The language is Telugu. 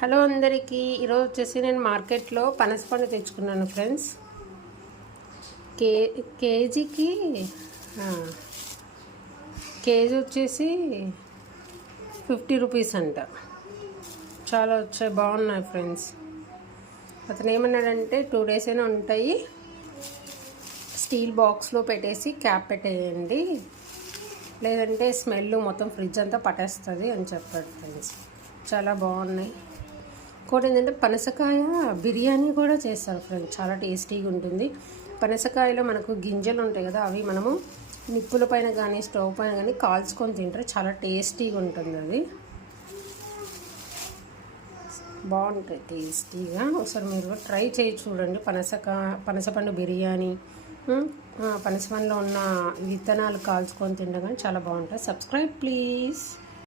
హలో అందరికీ, ఈరోజు వచ్చేసి నేను మార్కెట్లో పనసపండు తెచ్చుకున్నాను ఫ్రెండ్స్. కేజీకి కేజీ వచ్చేసి 50 రూపీస్ అంట. చాలా వచ్చాయి, బాగున్నాయి ఫ్రెండ్స్. అతను ఏమన్నాడంటే 2 days అయినా ఉంటాయి, స్టీల్ బాక్స్లో పెట్టేసి క్యాప్ పెట్టేయండి, లేదంటే స్మెల్ మొత్తం ఫ్రిడ్జ్ అంతా పట్టేస్తుంది అని చెప్పాడు ఫ్రెండ్స్. చాలా బాగున్నాయి. ఇంకోటి ఏంటంటే పనసకాయ బిర్యానీ కూడా చేస్తారు ఫ్రెండ్స్, చాలా టేస్టీగా ఉంటుంది. పనసకాయలో మనకు గింజలు ఉంటాయి కదా, అవి మనము నిప్పుల పైన కానీ స్టవ్ పైన కానీ కాల్చుకొని తింటారు, చాలా టేస్టీగా ఉంటుంది. అది బాగుంటుంది టేస్టీగా. ఒకసారి మీరు ట్రై చేసి చూడండి. పనసపండు బిర్యానీ, పనసపండులో ఉన్న విత్తనాలు కాల్చుకొని తినడం కానీ చాలా బాగుంటుంది. Subscribe please.